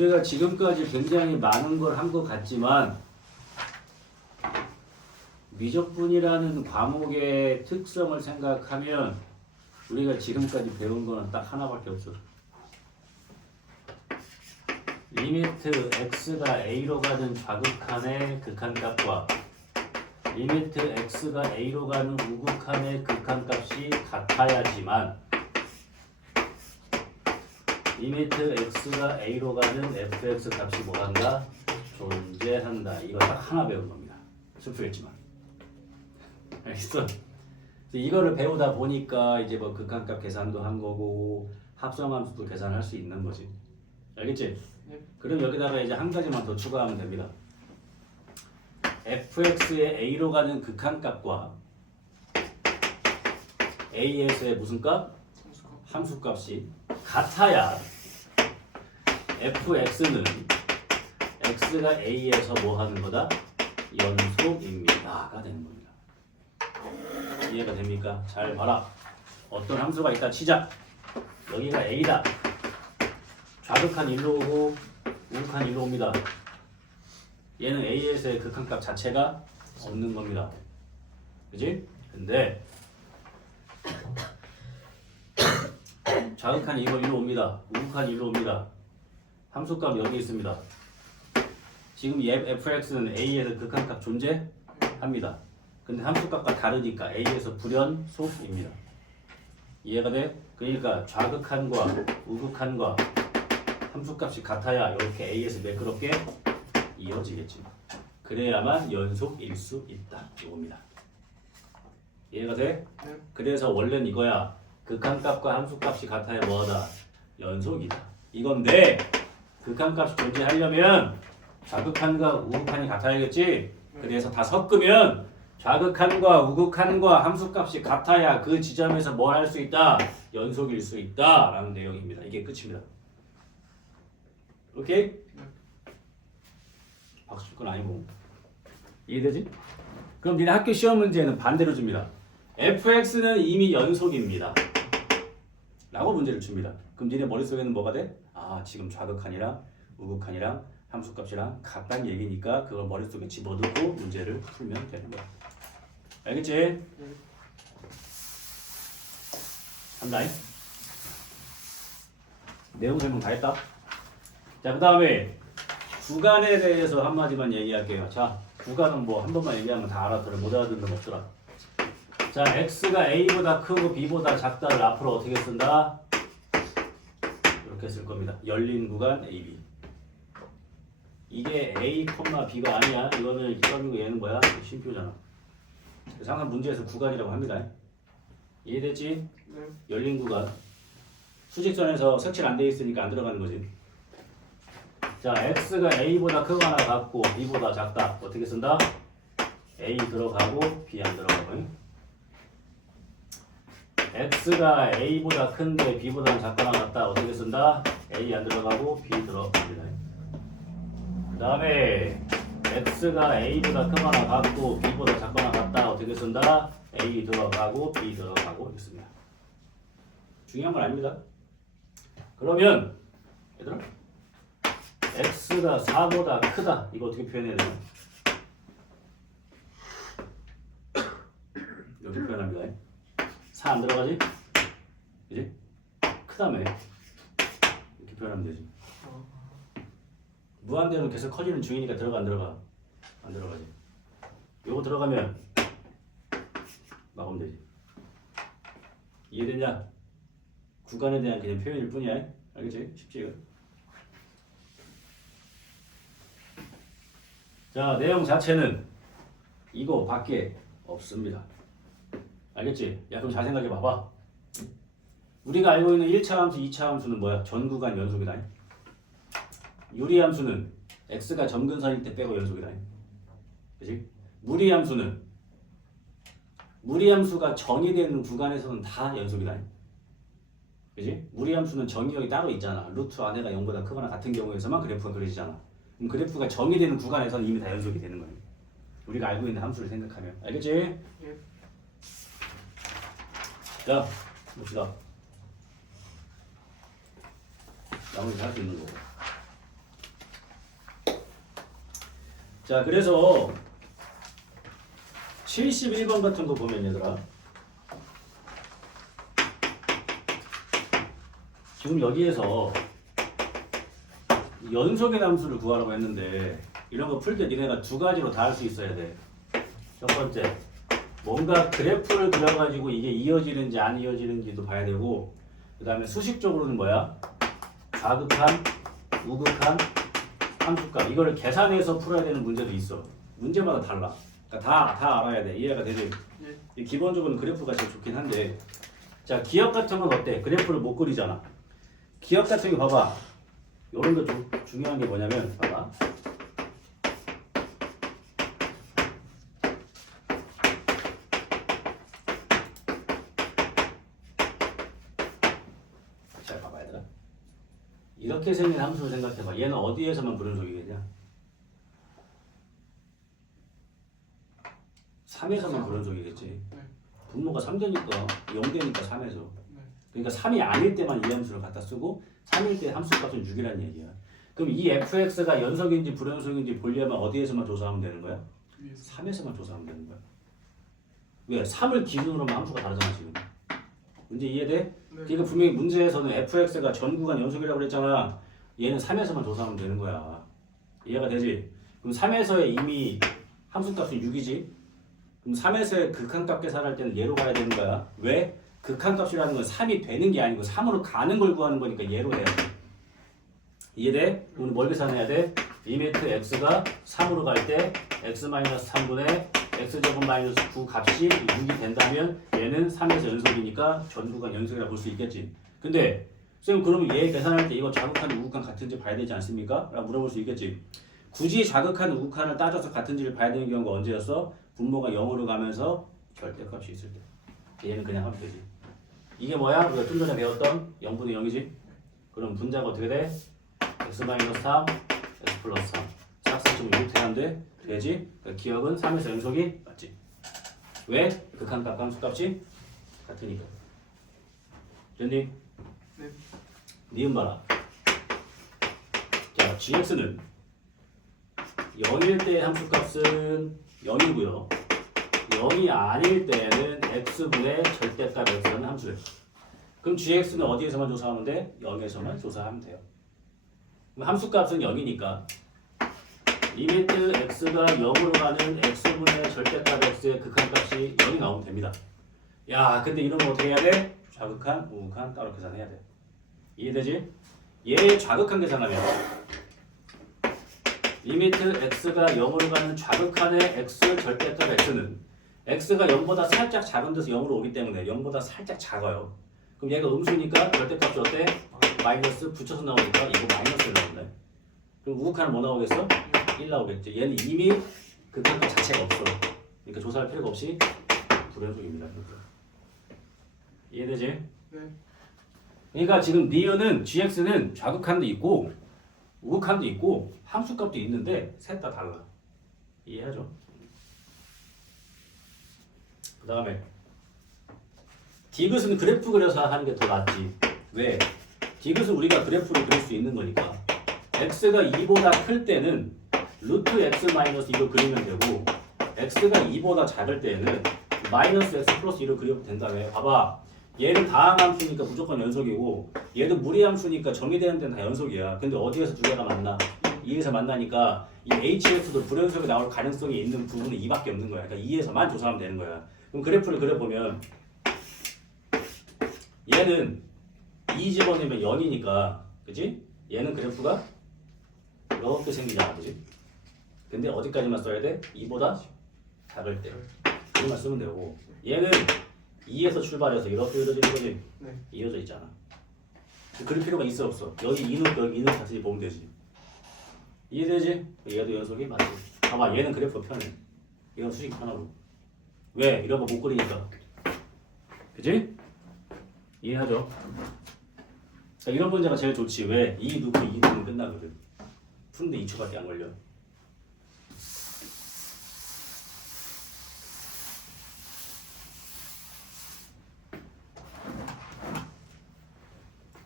우리가 지금까지 굉장히 많은 걸 한 것 같지만 미적분이라는 과목의 특성을 생각하면 우리가 지금까지 배운 거는 딱 하나밖에 없어. 리미트 x가 a로 가는 좌극한의 극한값과 리미트 x가 a로 가는 우극한의 극한값이 같아야지만 리미트 x가 a로 가는 fx 값이 뭐한다? 존재한다. 이거 딱 하나 배운 겁니다. 슬프겠지만. 알겠어? 이거를 배우다 보니까 이제 뭐 극한값 계산도 한 거고 합성함수도 계산할 수 있는 거지. 알겠지? 네. 그럼 여기다가 이제 한 가지만 더 추가하면 됩니다. fx의 a로 가는 극한값과 a에서의 무슨 값? 함수값이 같아야 fx는 x가 a에서 뭐 하는 거다? 연속입니다가 되는 겁니다. 이해가 됩니까? 잘 봐라. 어떤 함수가 있다 치자. 여기가 a다. 좌극한 1로 오고 우극한 1로 옵니다. 얘는 a에서의 극한값 자체가 없는 겁니다. 그지? 근데 좌극한 이거 1로 옵니다. 우극한 1로 옵니다. 함수값 여기 있습니다. 지금 이 fx는 a에서 극한값 존재합니다. 근데 함수값과 다르니까 a에서 불연속입니다. 이해가 돼? 그러니까 좌극한과 우극한과 함수값이 같아야 이렇게 a에서 매끄럽게 이어지겠지. 그래야만 연속일 수 있다. 이겁니다. 이해가 돼? 네. 그래서 원래는 이거야. 극한값과 함수값이 같아야 뭐하다? 연속이다. 이건데 극한값이 존재하려면 좌극한과 우극한이 같아야겠지? 그래서 다 섞으면 좌극한과 우극한과 함수값이 같아야 그 지점에서 뭘 할 수 있다? 연속일 수 있다 라는 내용입니다. 이게 끝입니다. 오케이? 박수 칠 건 아니고 이해되지? 그럼 니네 학교 시험 문제는 반대로 줍니다. fx는 이미 연속입니다 라고 문제를 줍니다. 그럼 니네 머릿속에는 뭐가 돼? 아 지금 좌극한이랑 우극한이랑 함수값이랑 같다는 얘기니까 그걸 머릿속에 집어넣고 문제를 풀면 되는 거야. 알겠지? 한다잉? 내용 설명 다 했다? 자, 그 다음에 구간에 대해서 한마디만 얘기할게요. 자, 구간은 뭐 한 번만 얘기하면 다 알아들어. 못 알아듣는 거 없더라. 자, x가 a보다 크고 b보다 작다를 앞으로 어떻게 쓴다? 이렇게 쓸 겁니다. 열린 구간 ab. 이게 a, b가 아니야. 이거는 점이고 얘는 뭐야? 쉼표잖아. 그래서 항상 문제에서 구간이라고 합니다. 이해됐지? 네. 열린 구간. 수직선에서 색칠 안 돼 있으니까 안 들어가는 거지. 자, x가 a보다 크거나 같고 b보다 작다. 어떻게 쓴다? a 들어가고 b 안 들어가고. x가 a보다 큰데 b보다 작거나 같다. 어떻게 쓴다? a 안 들어가고 b 들어갑니다. 그 다음에 x가 a보다 크거나 같고 b보다 작거나 같다. 어떻게 쓴다? a 들어가고 b 들어가고 있습니다. 중요한 건 아닙니다. 그러면 얘들아 x가 4보다 크다. 이거 어떻게 표현해야 되나? 이렇게 표현합니다. 4 안 들어가지? 그지? 크다며. 이렇게 표현하면 되지. 무한대로 계속 커지는 중이니까 들어가 안 들어가? 안 들어가지. 요거 들어가면 막으면 되지. 이해되냐? 구간에 대한 그냥 표현일 뿐이야. 알겠지? 쉽지 이거? 자, 내용 자체는 이거 밖에 없습니다. 알겠지? 야, 그럼 잘 생각해 봐봐. 우리가 알고 있는 1차 함수, 2차 함수는 뭐야? 전구간 연속이다. 유리함수는 x가 점근선일 때 빼고 연속이다. 그치? 무리함수는 무리함수가 정의되는 구간에서는 다 연속이다. 그치? 무리함수는 정의역이 따로 있잖아. 루트 안에가 0보다 크거나 같은 경우에서만 그래프가 그려지잖아. 그럼 그래프가 정의되는 구간에서는 이미 다 연속이 되는 거예요. 우리가 알고 있는 함수를 생각하면. 알겠지? 예. 자, 봅시다. 나머지 할 수 있는 거고. 자, 그래서 71번 같은 거 보면 얘들아, 지금 여기에서 연속의 함수를 구하라고 했는데 이런 거 풀 때 니네가 두 가지로 다 할 수 있어야 돼. 첫 번째, 뭔가 그래프를 그려가지고 이게 이어지는지 안 이어지는지도 봐야 되고, 그 다음에 수식적으로는 뭐야? 좌극한, 우극한, 함수값, 이거를 계산해서 풀어야 되는 문제도 있어. 문제마다 달라. 그러니까 다 알아야 돼. 이해가 되지? 네. 기본적으로는 그래프가 제일 좋긴 한데, 자, 기억 같은 건 어때? 그래프를 못 그리잖아. 기억 같은 거 봐봐. 이런 거 좀 중요한 게 뭐냐면, 봐봐. 잘 봐봐, 얘들아. 이렇게 생긴 함수를 생각해봐. 얘는 어디에서만 불연속이겠냐? 3에서만 불연속이겠지. 분모가 3되니까 0되니까 3에서. 그러니까 3이 아닐 때만 이 함수를 갖다 쓰고 3일 때 함수값은 6이라는 얘기야. 그럼 이 fx가 연속인지 불연속인지 보려면 어디에서만 조사하면 되는 거야? 3에서만 조사하면 되는 거야. 왜? 3을 기준으로 하면 함수가 다르잖아 지금. 문제 이해돼? 네. 그러니까 분명히 문제에서는 fx가 전 구간 연속이라고 그랬잖아. 얘는 3에서만 조사하면 되는 거야. 이해가 되지? 그럼 3에서의 이미 함수값은 6이지? 그럼 3에서의 극한값 계산할 때는 얘로 가야 되는 거야. 왜? 극한값이라는 건 3이 되는 게 아니고 3으로 가는 걸 구하는 거니까 얘로 해야 돼. 이해돼? 그럼 뭘 계산해야 돼? 리미트 x가 3으로 갈 때 x-3분의 x제곱 마이너스 9 값이 6이 된다면 얘는 3에서 연속이니까 전 구간 연속이라고 볼 수 있겠지. 근데 쌤 그러면 얘 계산할 때 이거 좌극한 우극한 같은지 봐야 되지 않습니까? 라고 물어볼 수 있겠지. 굳이 좌극한 우극한을 따져서 같은지를 봐야 되는 경우가 언제였어? 분모가 0으로 가면서 절대값이 있을 때. 얘는 그냥 하면 되지. 이게 뭐야? 우리가 좀 전에 배웠던 0분의 0이지? 그럼 분자가 어떻게 돼? x-3, x 플러스 3. 싹쓸이좀 이렇게 하면 돼? 되지? 그러니까 기억은 3에서 연속이 맞지? 왜? 극한값, 함수값이 같으니까. 됐니? 네. 니은 봐라. 자, gx는 0일 때 함수값은 0이고요. 0이 아닐 때는 x분의 절대값 x라는 함수예요. 그럼 gx는 어디에서만 조사하면 돼? 0에서만 조사하면 돼요. 그럼 함수값은 0이니까 리미트 x가 0으로 가는 x분의 절대값 x의 극한값이 0이 나오면 됩니다. 야, 근데 이러면 어떻게 해야 돼? 좌극한, 우극한 따로 계산해야 돼. 이해되지? 얘 좌극한 계산하면 리미트 x가 0으로 가는 좌극한의 x 절대값 x는 x가 0보다 살짝 작은 데서 0으로 오기 때문에 0보다 살짝 작아요. 그럼 얘가 음수니까 절대값이 어때? 마이너스 붙여서 나오니까 이거 마이너스를 나온다. 그럼 우극한은 뭐 나오겠어? 1 나오겠지. 얘는 이미 극한값 자체가 없어. 그러니까 조사할 필요가 없이 불연속입니다. 이해되지? 네. 그러니까 지금 니은은 gx는 좌극한도 있고 우극한도 있고 함수값도 있는데 셋 다 달라. 이해하죠? 그 다음에 디귿은 그래프 그려서 하는 게 더 낫지. 왜? 디귿은 우리가 그래프를 그릴 수 있는 거니까 x가 2보다 클 때는 루트 x 마이너스 2로 그리면 되고 x가 2보다 작을 때는 마이너스 x 플러스 2로 그리면 된다며. 봐봐. 얘는 다항함수니까 무조건 연속이고 얘도 무리함수니까 정의되는 데는 다 연속이야. 근데 어디에서 두 개가 만나? 2에서 만나니까 이 hx도 불연속이 나올 가능성이 있는 부분은 2밖에 없는 거야. 그러니까 2에서만 조사하면 되는 거야. 그럼 그래프를 그려보면 얘는 2 집어넣으면 0이니까 그치? 얘는 그래프가 이렇게 생기잖아. 그치? 근데 어디까지만 써야 돼? 2보다 작을 때 이것만 쓰면 되고 얘는 2에서 출발해서 이렇게 이루어지는 거지. 네. 이어져 있잖아. 그럴 필요가 있어 없어? 여기 2는 여기 2는 같이 보면 되지. 이해되지? 얘도 연속이 맞지. 봐봐, 얘는 그래프가 편해. 이건 수식 하나로. 왜? 이런 거 못 그리니까. 그치? 이해하죠? 자, 이런 문제가 제일 좋지. 왜? 2 넣고 2 넣으면 끝나거든. 푸는데 2초밖에 안 걸려.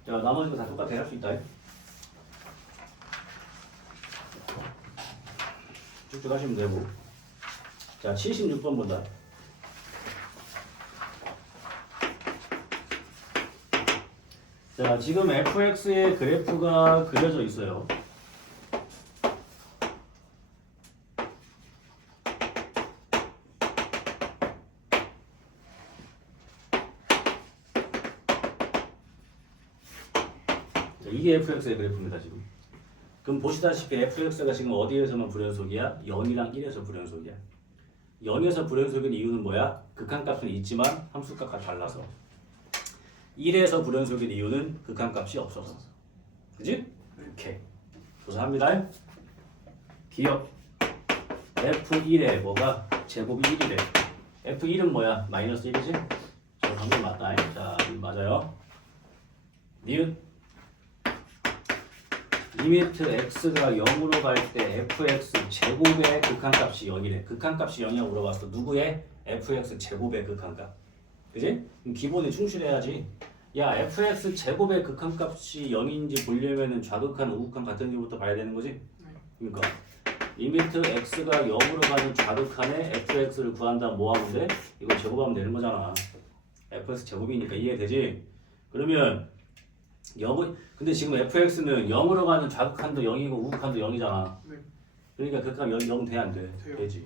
자, 나머지 거 다 똑같아. 할 수 있다. 쭉쭉 하시면 되고. 자, 76번 본다. 자, 지금 fx의 그래프가 그려져 있어요. 자, 이게 fx의 그래프입니다, 지금. 그럼 보시다시피 fx가 지금 어디에서만 불연속이야? 0이랑 1에서 불연속이야. 0에서 불연속인 이유는 뭐야? 극한값은 있지만 함수값과 달라서. 1에서 불연속인 이유는 극한값이 없어서. 그지? 이렇게 조사합니다. 기억 F1에 뭐가? 제곱이 1이래. F1은 뭐야? 마이너스 1이지? 저 방금 맞다. 자, 맞아요. 니은 리미트 x가 0으로 갈 때 fx 제곱의 극한값이 0이래. 극한값이 0이라고 물어봤어. 누구의? fx 제곱의 극한값. 그지? 그럼 기본에 충실해야지. 야, fx 제곱의 극한값이 0인지 보려면은 좌극한, 우극한 같은지부터 봐야 되는 거지? 그러니까 리미트 x가 0으로 가는 좌극한의 fx를 구한다. 뭐 하면 돼? 이거 제곱하면 되는 거잖아. fx 제곱이니까 이해되지? 그러면 근데 지금 fx는 0으로 가는 좌극한도 0이고 우극한도 0이잖아. 네. 그러니까 극한 0 돼, 안 돼? 돼요. 되지.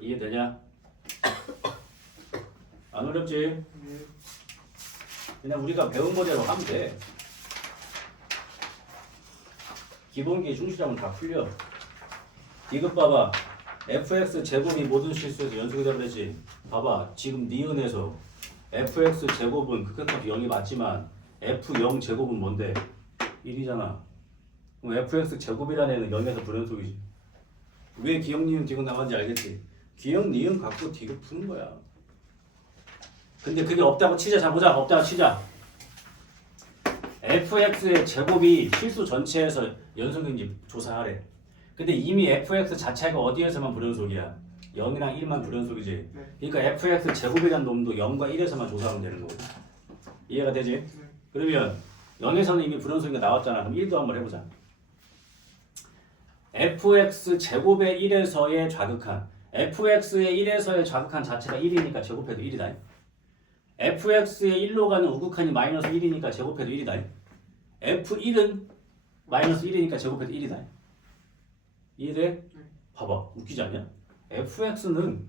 이해되냐? 안 어렵지? 네. 그냥 우리가 배운 거대로 하면 돼. 기본기에 충실하면 다 풀려. 이것 봐봐. fx 제곱이 모든 실수에서 연속이 되면 되지. 봐봐. 지금 니은에서 fx 제곱은 극한값이 0이 맞지만 f0 제곱은 뭔데? 1이잖아. 그럼 fx 제곱이라는 애는 0에서 불연속이지. 왜 기억, 니은, 디귿 나간지 알겠지? 기억, 니은 갖고 디귿 푸는 거야. 근데 그게 없다고 치자. 자, 보자. 없다고 치자. fx의 제곱이 실수 전체에서 연속인지 조사하래. 근데 이미 fx 자체가 어디에서만 불연속이야? 0이랑 1만 불연속이지. 네. 그러니까 fx 제곱이란 놈도 0과 1에서만 조사하면 되는 거고. 이해가 되지? 네. 그러면 0에서는 이미 불연속이 나왔잖아. 그럼 1도 한번 해보자. fx 제곱의 1에서의 좌극한. fx의 1에서의 좌극한 자체가 1이니까 제곱해도 1이다. fx의 1로 가는 우극한이 마이너스 1이니까 제곱해도 1이다. f1은 마이너스 1이니까 제곱해도 1이다. 이해돼? 네. 봐봐. 웃기지 않냐? fx는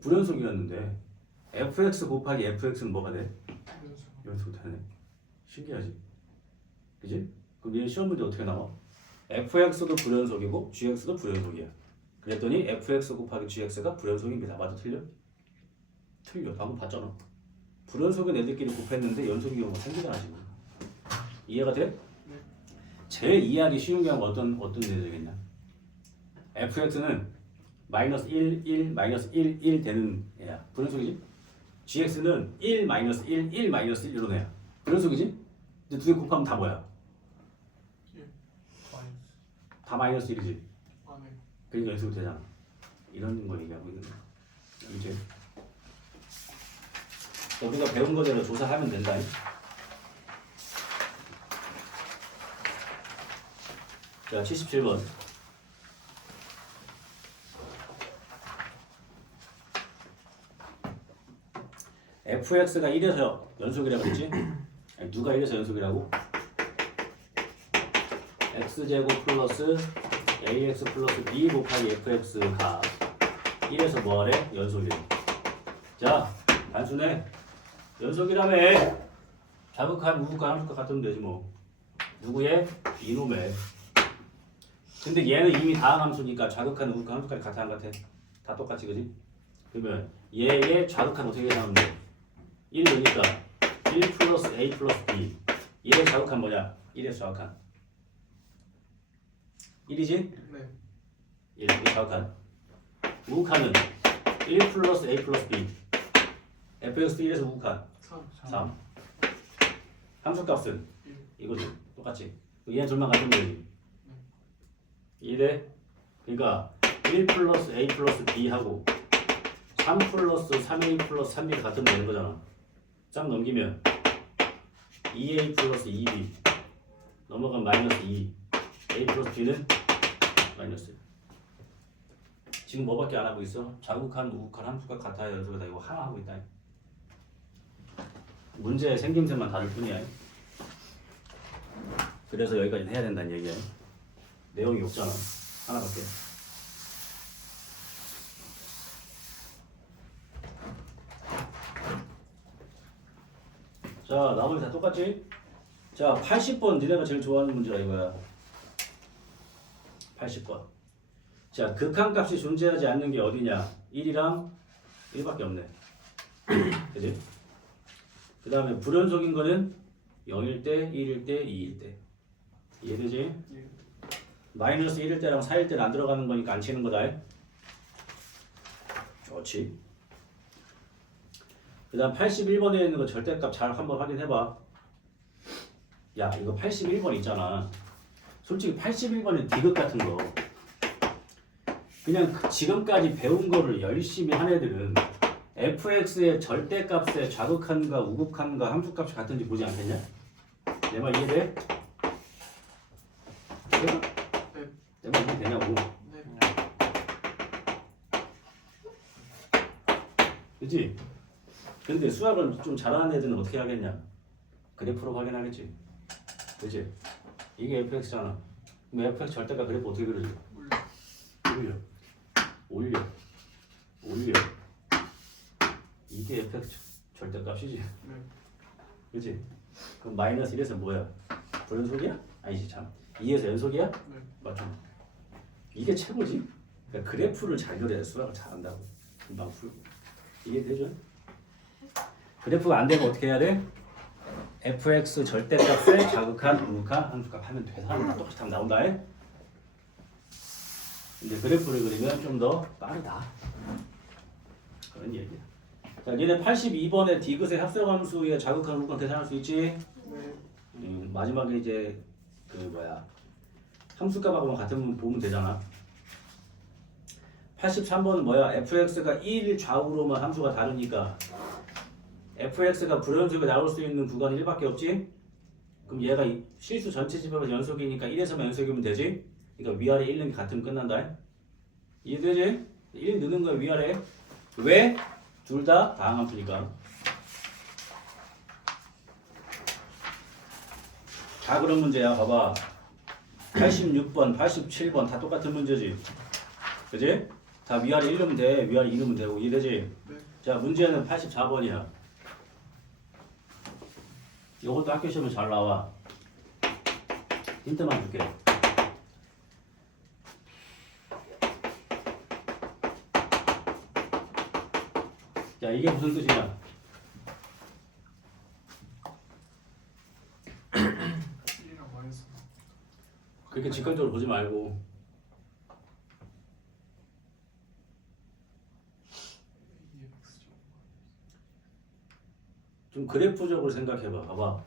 불연속이었는데 fx 곱하기 fx는 뭐가 돼? 연속 되네. 신기하지? 그지? 그럼 얘 시험 문제 어떻게 나와? fx도 불연속이고 gx도 불연속이야. 그랬더니 fx 곱하기 gx가 불연속입니다. 맞아? 틀려? 틀려. 방금 봤잖아. 불연속은 애들끼리 곱했는데 연속이 경우가 생기잖아 지금. 이해가 돼? 네. 제일 이해하기 쉬운 경우가 어떤 애들 되겠냐? fx는 마이너스 1, 1, 마이너스 1, 1 되는 애야. 불연속이지? gx는 1, 마이너스 1, 1, 마이너스 1 이런 애야. 불연속이지? 근데 두 개 곱하면 다 뭐야? 다 마이너스 1이지? 아, 네. 그러니까 연속이 되잖아. 이런 거 얘기하고 있는 거야. 이제 우리가 배운 거대로 조사하면 된다. 자, 77번. fx가 1에서 연속이라고 그랬지? 아니, 누가 1에서 연속이라고? x제곱 플러스 ax 플러스 b 곱하기 fx가 1에서 뭐하래? 연속이래. 자, 단순해. 연속이라며. 좌극한, 우극한, 함수값 같으면 되지 뭐. 누구의? 이놈의. 근데 얘는 이미 다항 함수니까 좌극한, 우극한, 함수까지 같아 안 같아? 다 똑같지, 그지? 그러면 얘의 좌극한 어떻게 계산하면 돼? 1 넣으니까 1 플러스 a 플러스 b. 얘의 좌극한 뭐냐? 1의 좌극한 1이지? 네. 1의 좌극한. 우극한은 1 플러스 a 플러스 b. fx도 1에서 우극한 3. 함수값은 1. 이거지. 똑같지? 얘는 둘만 같은 거지. 이래? 그러니까 1 플러스 a 플러스 b 하고 3 플러스 3a 플러스 3b가 같으면 되는 거잖아. 쫙 넘기면 2a 플러스 2b 넘어가면 마이너스 2. a 플러스 b는 마이너스. 지금 뭐밖에 안 하고 있어? 자극한, 우극한, 함수가 같아야 연속이다. 이거 하나 하고 있다. 문제 생김새만 다를 뿐이야. 그래서 여기까지 해야 된다는 얘기야. 내용이 없잖아. 하나밖에. 자, 나머지 다 똑같지? 자, 80번 니네가 제일 좋아하는 문제가 이거야. 80번. 자, 극한값이 존재하지 않는 게 어디냐? 1이랑 1밖에 없네. 그지? 그 다음에 불연속인 거는 0일 때, 1일 때, 2일 때. 이해되지? 마이너스 1일 때랑 4일 때는 안 들어가는 거니까 안 치는 거다. 좋지. 그 다음 81번에 있는 거 절대값 잘 한번 확인해봐. 야, 이거 81번 있잖아. 솔직히 81번은 디귿 같은 거. 그냥 지금까지 배운 거를 열심히 한 애들은 fx의 절대값의 좌극한과 우극한과 함수값이 같은지 보지 않겠냐? 내 말 이해돼? 네. 내 말 이해되냐고? 네. 그치? 근데 수학을 좀 잘하는 애들은 어떻게 하겠냐? 그래프로 확인하겠지. 그치? 이게 fx잖아. 그럼 fx 절대값 그래프 어떻게 그려져? 올려. 이게 fx 절대값이지. 네. 그치? 그럼 마이너스 1에서 뭐야? 불연속이야? 아니지 참. 2에서 연속이야? 네. 맞죠? 이게 최고지. 그러니까 그래프를 잘 그려야 수학을 잘한다고. 금방 풀고. 이해되죠? 그래프가 안 되면 어떻게 해야 돼? fx 절대값에 자극한, 우극한, 함수값 하면 돼. 사람은 똑같이 하면 나온다. 근데 그래프를 그리면 좀 더 빠르다. 그런 얘기야. 자, 얘네 82번에 디귿의 합성함수의 자극한, 우극한 계산할 수 있지? 네. 마지막에 이제 그 뭐야 함수값하고만 같은 보면 되잖아. 83번은 뭐야? fx가 1 좌우로만 함수가 다르니까 fx가 불연속에 나올 수 있는 구간이 1밖에 없지? 그럼 얘가 실수 전체 집합에서 연속이니까 1에서만 연속이면 되지? 그러니까 위아래 1는 같으면 끝난다. 이해되지? 1 넣는 거야 위아래. 왜? 둘 다 다항함수니까. 다 그런 문제야. 봐봐. 86번, 87번 다 똑같은 문제지. 그지? 다 위아래 1 넣으면 돼. 위아래 2 넣으면 되고. 이해되지? 네. 자, 문제는 84번이야. 이것도 학교 시험에 잘 나와. 힌트만 줄게. 자, 이게 무슨 뜻이냐? B랑 마이너스. 그렇게 직관적으로 보지 말고 EX죠. 좀 그래프적으로 생각해봐. 봐봐.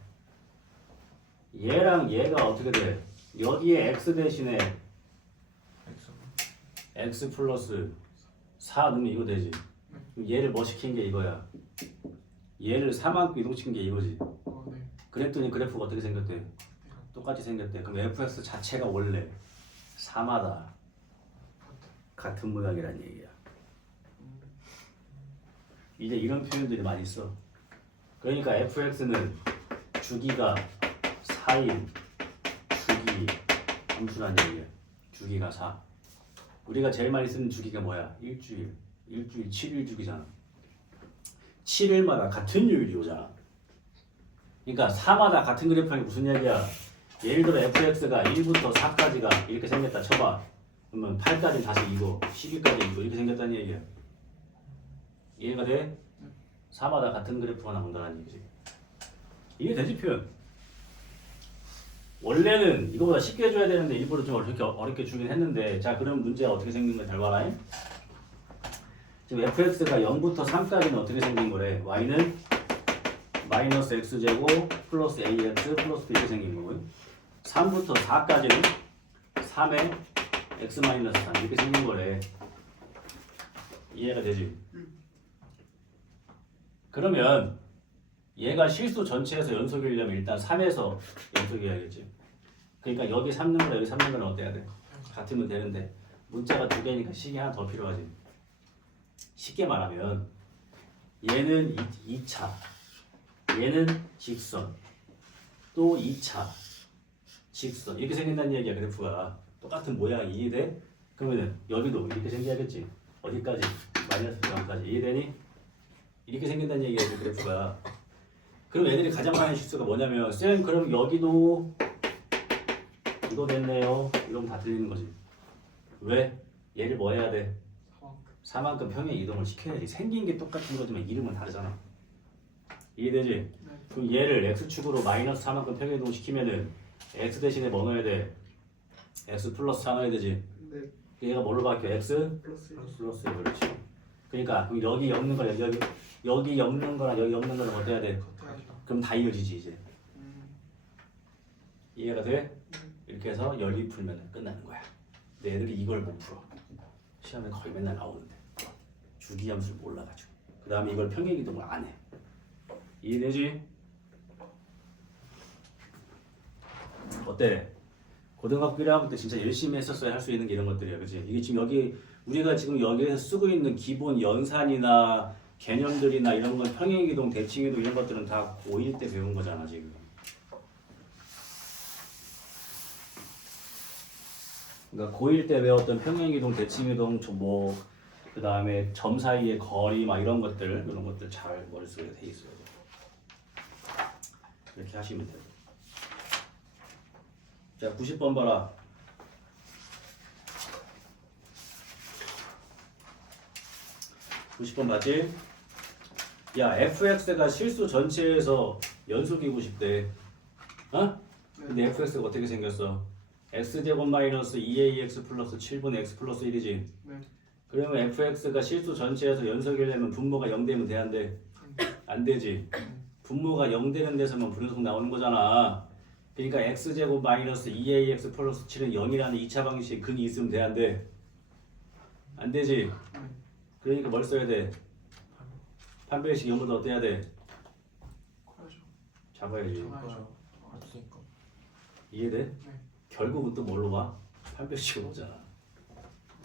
얘랑 얘가 어떻게 돼? 여기에 x 대신에 X. x 플러스 4 넣으면 이거 되지. 그럼 얘를 뭐 시킨 게 이거야. 얘를 4만큼 이동시킨 게 이거지. 네. 그랬더니 그래프가 어떻게 생겼대? 똑같이 생겼대. 그럼 fx 자체가 원래 3마다 같은 모양이란 얘기야. 이제 이런 표현들이 많이 있어. 그러니까 fx는 주기가 4인 주기 함수란 얘기야. 주기가 4. 우리가 제일 많이 쓰는 주기가 뭐야? 일주일 7일 주기잖아. 7일마다 같은 요일이 오잖아. 그러니까 4마다 같은 그래프는 무슨 얘기야? 예를 들어 fx가 1부터 4까지가 이렇게 생겼다 쳐봐. 그러면 8까지 다시 이거, 10일까지 이거 이렇게 생겼다는 얘기야. 이해가 돼? 4마다 같은 그래프가 나온다는 얘기지. 이게 되지 표현. 원래는 이거보다 쉽게 줘야 되는데 일부러 좀 어렵게 주긴 했는데, 자 그럼 문제가 어떻게 생긴 거 잘 봐라. 지금 fx가 0부터 3까지는 어떻게 생긴 거래? y는 마이너스 x제곱 플러스 ax 플러스 b 이렇게 생긴 거고요. 3부터 4까지는 3에 x 마이너스 3 이렇게 생긴 거래. 이해가 되지? 그러면 얘가 실수 전체에서 연속이려면 일단 3에서 연속이어야겠지. 그러니까 여기 3는 거랑 여기 3는 거는 어때야 돼? 같으면 되는데 문자가 두 개니까 식이 하나 더 필요하지. 쉽게 말하면 얘는 2차, 얘는 직선, 또 2차 직선 이렇게 생긴다는 얘기야. 그래프가 똑같은 모양이 이해돼? 그러면은 여기도 이렇게 생겨야겠지. 어디까지? 마이너스 0까지 이해되니? 이렇게 생긴다는 얘기야. 그 그래프가. 그럼 애들이 가장 많은 실수가 뭐냐면 쌤 그럼 여기도 이거 됐네요. 이러면 다 틀리는 거지. 왜? 얘를 뭐 해야 돼? 4만큼 평행 이동을 시켜야지. 생긴 게 똑같은 거지만 이름은 다르잖아. 이해되지? 네. 그럼 얘를 x축으로 마이너스 4만큼 평행 이동 시키면은 x 대신에 뭐 넣어야 돼? x 플러스 4 넣어야 되지. 네. 얘가 뭘로 바뀌어? x 플러스 플러스 그렇지. 그러니까 그럼 여기 엮는 거랑 여기 엮는 거랑 여기 엮는 거랑 어때야 돼? 커트하죠. 그럼 다 이어지지 이제. 음. 이해가 돼? 이렇게 해서 열리 풀면 끝나는 거야. 근데 애들이 이걸 못 풀어. 시험에 거의 맨날 나오는데 주기함수를 몰라가지고 그 다음에 이걸 평행이동을 안 해. 이해되지? 어때? 고등학교 1학년 때 진짜 열심히 했었어야 할 수 있는 게 이런 것들이야. 그치? 이게 지금 여기 우리가 지금 여기에서 쓰고 있는 기본 연산이나 개념들이나 이런 건 평행이동, 대칭이동 이런 것들은 다 고1 때 배운 거잖아 지금. 그러니까 고1 때 배웠던 평행이동, 대칭이동, 그 다음에 점 사이의 거리 막 이런 것들 잘 머릿속에 돼 있어요. 이렇게 하시면 돼요. 자, 90번 봐라. 맞지? 야, fx가 실수 전체에서 연속이고 싶대. 어? 근데 fx가 어떻게 생겼어? x제곱 마이너스 2ax 플러스 7분의 x 플러스 1이지? 네. 그러면 fx가 실수 전체에서 연속이려면 분모가 0 되면 돼, 안 돼? 안 되지. 분모가 0 되는 데서만 분해속 나오는 거잖아. 그러니까 x제곱 마이너스 2ax 플러스 7은 0이라는 2차 방식에 근이 있으면 돼, 안 돼? 안 되지. 그러니까 뭘 써야 돼? 판별식 0보다 어때야 돼? 커야죠. 잡아야지. 잡아야죠. 알았으니까. 이해돼? 네. 결국은 또 뭘로 와? 판별식으로 오잖아.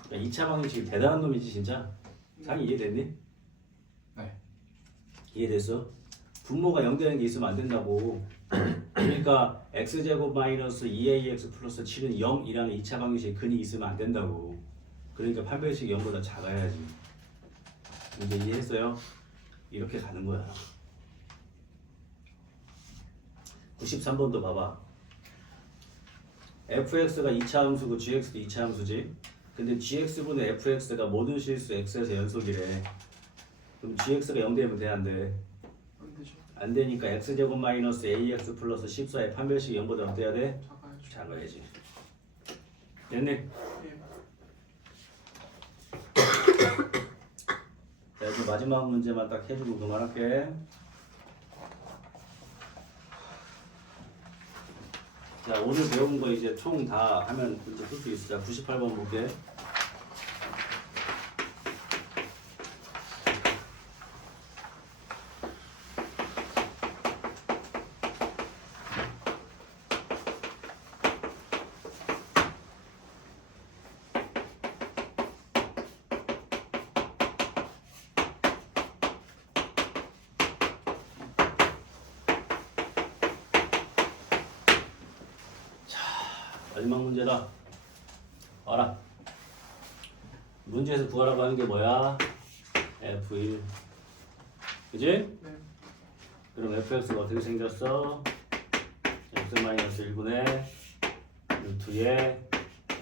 그러니까 2차 방식이 대단한 놈이지 진짜. 상이 이해됐니? 네. 이해됐어? 분모가 0 되는 게 있으면 안 된다고. 그러니까 x제곱 마이너스 2ax 플러스 7은 0이라는 2차 방식에 근이 있으면 안 된다고. 그러니까 판별식이 0보다 작아야지. 이제 이해했어요? 이렇게 가는 거야. 93번도 봐봐. fx가 2차 함수고 gx도 2차 함수지. 근데 gx분의 fx가 모든 실수 x에서 연속이래. 그럼 gx가 0 되면 돼, 안 돼? 안 되죠. 안 되니까 x제곱 마이너스 ax 플러스 14의 판별식이 0보다 어때야 돼? 작아야죠. 작아야지. 됐네? 예. 자, 이제 마지막 문제만 딱 해주고 그만할게. 자, 오늘 배운 거 이제 총 다 하면 문제 풀 수 있어. 자, 98번 볼게. 마지막 문제다. 봐라. 문제에서 구하라고 하는 게 뭐야? F1. 그지? 네. 그럼 fx가 어떻게 생겼어? x-1분의 루트의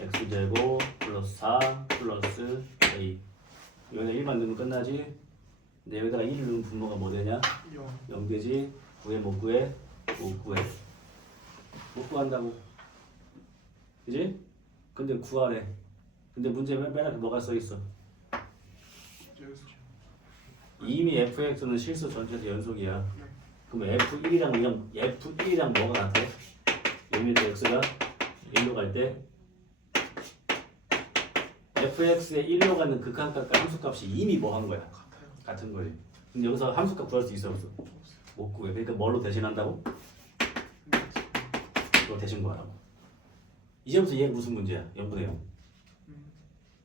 x제곱 플러스 4 플러스 a. 여기다 1만 넣으면 끝나지? 근데 여기다가 1을 넣으면 분모가 뭐 되냐? 0. 0 되지? 9에 못 구해? 못 구해. 못 구한다고. 그지? 근데 구하래. 근데 문제 맨 앞에 뭐가 써있어? 이미 fx는 실수 전체에서 연속이야. 네. 그럼 F1이랑 뭐가 같아? 예밀 때 x가 1로 갈 때 fx의 1로 가는 극한값과 함수값이 이미 뭐 한 거야? 같아요. 같은 거지. 근데 여기서 함수값 구할 수 있어 없어? 못 구해. 그러니까 뭘로 대신한다고? 이거 대신 구하라고. 이제부터 얘 무슨 문제야? 0분의 0.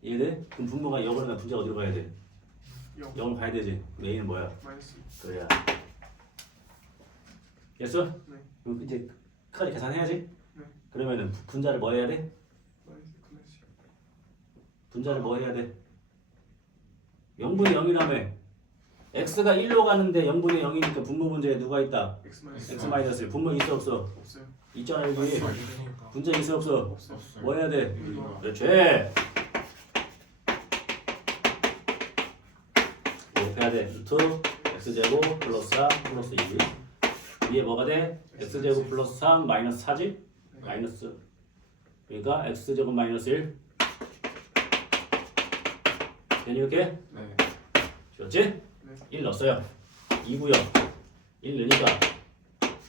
이해돼? 그럼 분모가 0이면 분자 어디로 가야 돼? 0 0을 봐야 되지. 그럼 A는 뭐야? 마이너스 그래야. 됐어? 네. 그럼 이제 크게 계산해야지. 네. 그러면은 분자를 뭐 해야 돼? 마이너스 끝내지 분자를 뭐 해야 돼? 0분의 0이라며. x가 1로 가는데 0분의 0이니까 분모 문제에 누가 있다? x 마이너스 x 마이너스 1. 분모 있어 없어? 없어요 있잖아 여기. 있으니까. 분자 있어 없어? 없어요 없어요. 뭐 해야 돼? 이거 그렇지. 곱해야 돼. 루트 x제곱 플러스 3 플러스 2. 위에 뭐가 돼? x제곱 플러스 3 마이너스 4지? 마이너스. 그러니까 x제곱 마이너스 1. 되니 이렇게? 네. 줄었지? 네. 1 넣었어요. 2구요. 1 넣으니까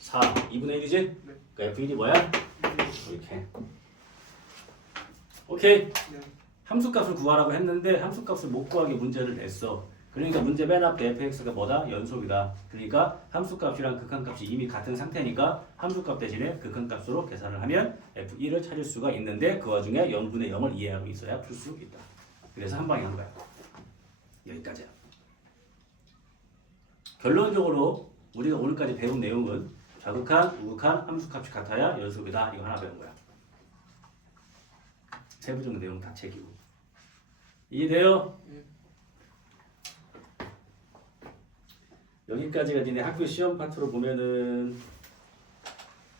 4. 2분의 1이지? 네. 그러니까 f1이 뭐야? 이렇게. 오케이. 네. 함수값을 구하라고 했는데 함수값을 못 구하게 문제를 냈어. 그러니까 문제 맨 앞에 fx가 뭐다? 연속이다. 그러니까 함수값이랑 극한값이 이미 같은 상태니까 함수값 대신에 극한값으로 계산을 하면 f1을 찾을 수가 있는데 그 와중에 0분의 0을 이해하고 있어야 풀 수 있다. 그래서 한 방에 한 거야. 여기까지야. 결론적으로 우리가 오늘까지 배운 내용은 좌극한, 우극한, 함수값이 같아야 연속이다. 이거 하나 배운 거야. 세부적인 내용 다 챙기고. 이해돼요? 네. 여기까지가 니네 학교 시험 파트로 보면은